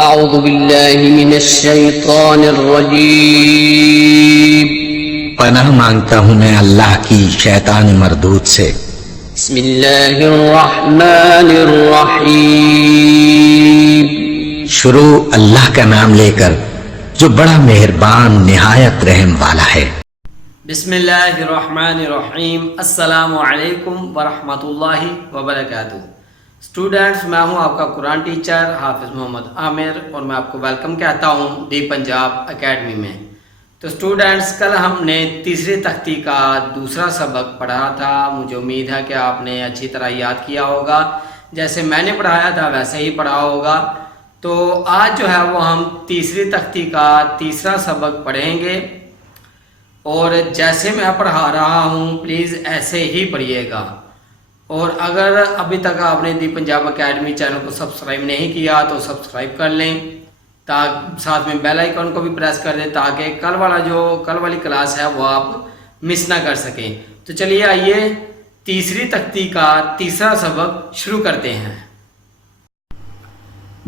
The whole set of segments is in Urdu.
أعوذ بالله من الشيطان الرجيم پناہ مانگتا ہوں میں اللہ کی شیطان مردود سے۔ بسم الله الرحمن الرحيم شروع اللہ کا نام لے کر جو بڑا مہربان نہایت رحم والا ہے۔ بسم اللہ الرحمن الرحیم۔ السلام علیکم ورحمۃ اللہ وبرکاتہ۔ اسٹوڈنٹس، میں ہوں آپ کا قرآن ٹیچر حافظ محمد عامر اور میں آپ کو ویلکم کہتا ہوں دی پنجاب اکیڈمی میں۔ تو اسٹوڈنٹس، کل ہم نے تیسری تختی کا دوسرا سبق پڑھا تھا۔ مجھے امید ہے کہ آپ نے اچھی طرح یاد کیا ہوگا، جیسے میں نے پڑھایا تھا ویسے ہی پڑھا ہوگا۔ تو آج جو ہے وہ ہم تیسری تختی کا تیسرا سبق پڑھیں گے، اور جیسے میں پڑھا رہا ہوں پلیز ایسے ہی پڑھیے گا۔ اور اگر ابھی تک آپ نے دی پنجاب اکیڈمی چینل کو سبسکرائب نہیں کیا تو سبسکرائب کر لیں، ساتھ میں بیل آئیکن کو بھی پریس کر دیں تاکہ کل والی کلاس ہے وہ آپ مس نہ کر سکیں۔ تو چلیے آئیے تیسری تختی کا تیسرا سبق شروع کرتے ہیں۔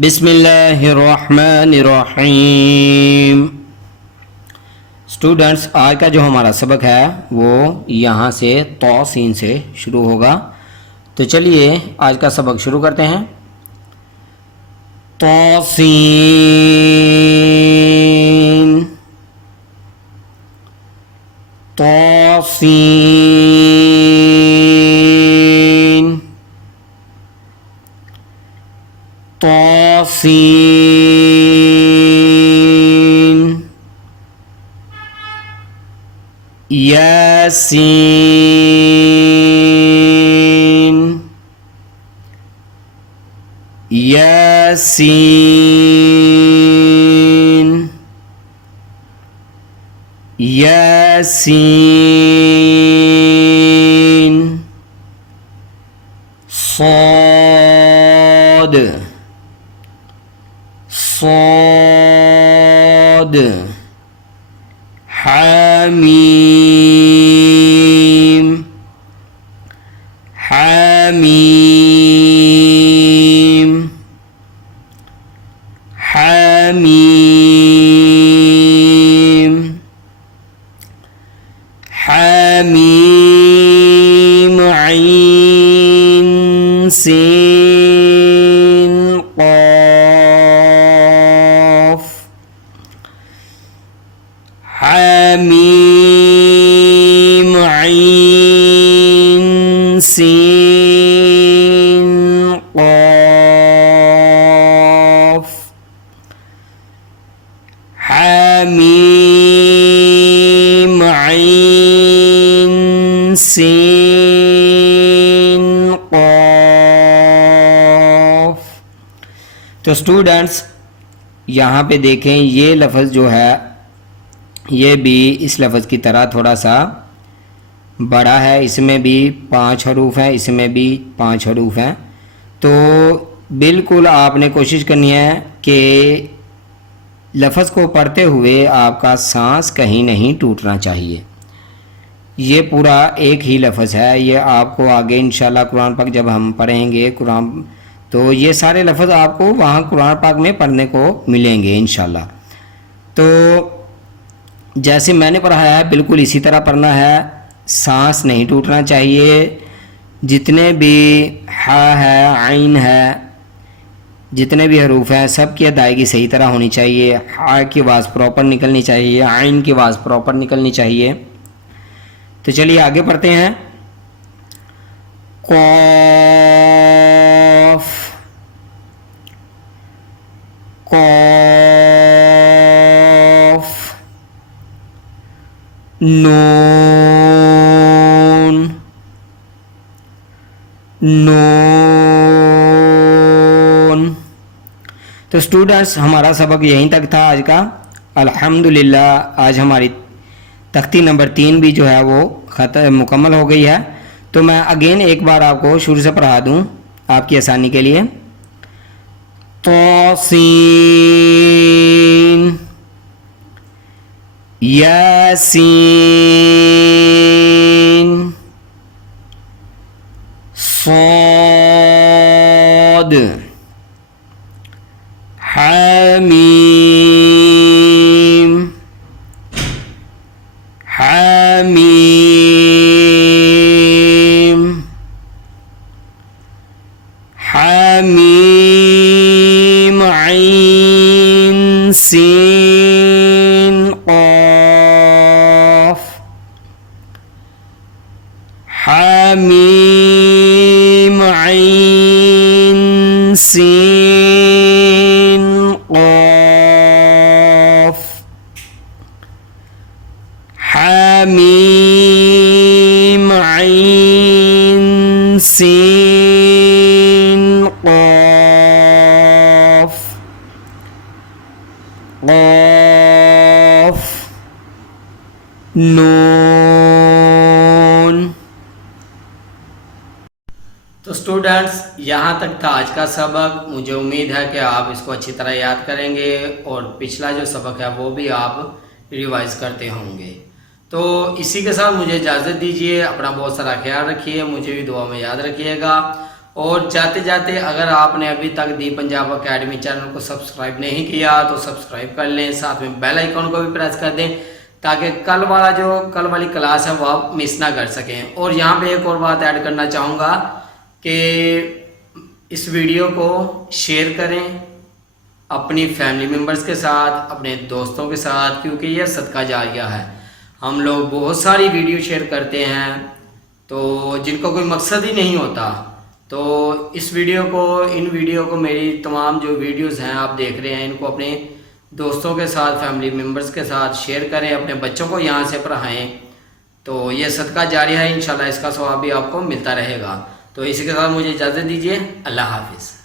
بسم اللہ الرحمن الرحیم۔ اسٹوڈنٹس، آج کا جو ہمارا سبق ہے وہ یہاں سے توسین سے شروع ہوگا۔ تو چلیے آج کا سبق شروع کرتے ہیں۔ توسین توسین توسین یاسین یاسین یاسین صاد صاد حامیم حامیم حامیم حامیم عین سین قاف حامیم عین سین قاف حامیم عین سین قاف۔ تو اسٹوڈنٹس یہاں پہ دیکھیں، یہ لفظ جو ہے یہ بھی اس لفظ کی طرح تھوڑا سا بڑا ہے، اس میں بھی 5 حروف ہیں، اس میں بھی 5 حروف ہیں۔ تو بالکل آپ نے کوشش کرنی ہے کہ لفظ کو پڑھتے ہوئے آپ کا سانس کہیں نہیں ٹوٹنا چاہیے۔ یہ پورا ایک ہی لفظ ہے، یہ آپ کو آگے انشاءاللہ قرآن پاک جب ہم پڑھیں گے قرآن تو یہ سارے لفظ آپ کو وہاں قرآن پاک میں پڑھنے کو ملیں گے انشاءاللہ۔ تو جیسے میں نے پڑھایا ہے بالکل اسی طرح پڑھنا ہے، سانس نہیں ٹوٹنا چاہیے۔ جتنے بھی ہا ہے، عین ہے، جتنے بھی حروف ہیں سب کی ادائیگی صحیح طرح ہونی چاہیے۔ ہا کی آواز پراپر نکلنی چاہیے، عین کی آواز پراپر نکلنی چاہیے۔ تو چلیے آگے پڑھتے ہیں۔ قاف قاف نون نون۔ تو اسٹوڈنٹس ہمارا سبق یہیں تک تھا آج کا۔ الحمدللہ آج ہماری تختی نمبر 3 بھی جو ہے وہ مکمل ہو گئی ہے۔ تو میں اگین ایک بار آپ کو شروع سے پڑھا دوں آپ کی آسانی کے لیے۔ توسین یاسین صاد حامیم حامیم حامیم عین سین قاف حامیم عین سین قاف حامیم عین سین قاف قاف نون. تو اسٹوڈنٹس یہاں تک تھا آج کا سبق. مجھے امید ہے کہ آپ اس کو اچھی طرح یاد کریں گے اور پچھلا جو سبق ہے وہ بھی آپ ریوائز کرتے ہوں گے. تو اسی کے ساتھ مجھے اجازت دیجیے. اپنا بہت سارا خیال رکھیے, مجھے بھی دعا میں یاد رکھیے گا. اور جاتے جاتے اگر آپ نے ابھی تک دی پنجاب اکیڈمی چینل کو سبسکرائب نہیں کیا تو سبسکرائب کر لیں, ساتھ میں بیل آئیکن کو بھی پریس کر دیں تاکہ کل والی کلاس ہے وہ آپ مس نہ کر سکیں. اور یہاں پہ ایک اور بات ایڈ کرنا چاہوں گا کہ اس ویڈیو کو شیئر کریں اپنی فیملی ممبرز کے ساتھ, اپنے دوستوں کے ساتھ, کیونکہ یہ صدقہ جاریہ ہے. ہم لوگ بہت ساری ویڈیو شیئر کرتے ہیں تو جن کو کوئی مقصد ہی نہیں ہوتا. تو ان ویڈیو کو میری تمام جو ویڈیوز ہیں آپ دیکھ رہے ہیں ان کو اپنے دوستوں کے ساتھ, فیملی ممبرز کے ساتھ شیئر کریں, اپنے بچوں کو یہاں سے پڑھائیں. تو یہ صدقہ جاریہ ہے, انشاءاللہ اس کا ثواب بھی آپ کو ملتا رہے گا. تو اسی کے ساتھ مجھے اجازت دیجیے. اللہ حافظ.